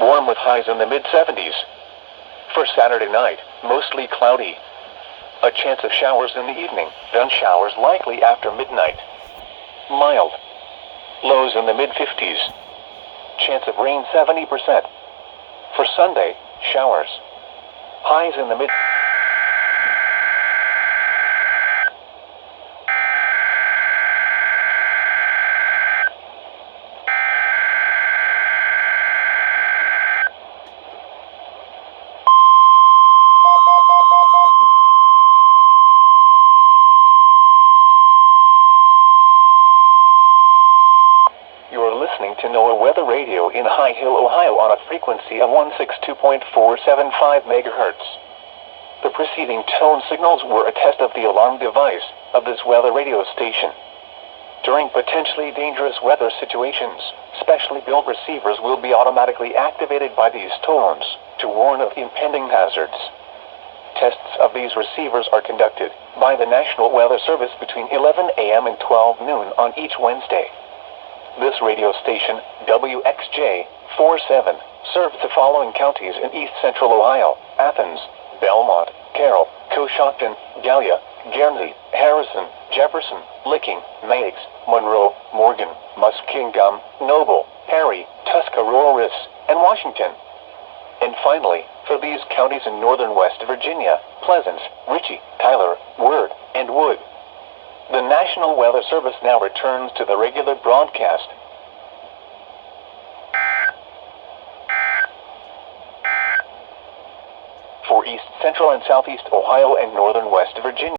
warm with highs in the mid-70s. For Saturday night, mostly cloudy. A chance of showers in the evening, then showers likely after midnight. Mild. Lows in the mid-50s. Chance of rain 70%. For Sunday, showers. Highs in the mid... You're listening to NOAA Weather Radio in High Hill, Ohio on a frequency of 162.475 MHz. The preceding tone signals were a test of the alarm device of this weather radio station. During potentially dangerous weather situations, specially built receivers will be automatically activated by these tones to warn of impending hazards. Tests of these receivers are conducted by the National Weather Service between 11 a.m. and 12 noon on each Wednesday. This radio station, WXJ-47, serves the following counties in east central Ohio: Athens, Belmont, Carroll, Coshocton, Gallia, Guernsey, Harrison, Jefferson, Licking, Meigs, Monroe, Morgan, Muskingum, Noble, Perry, Tuscarawas, and Washington. And finally, for these counties in northern West Virginia, Pleasants, Ritchie, Tyler, Word, and Wood. The National Weather Service now returns to the regular broadcast. For east central and southeast Ohio and northern West Virginia.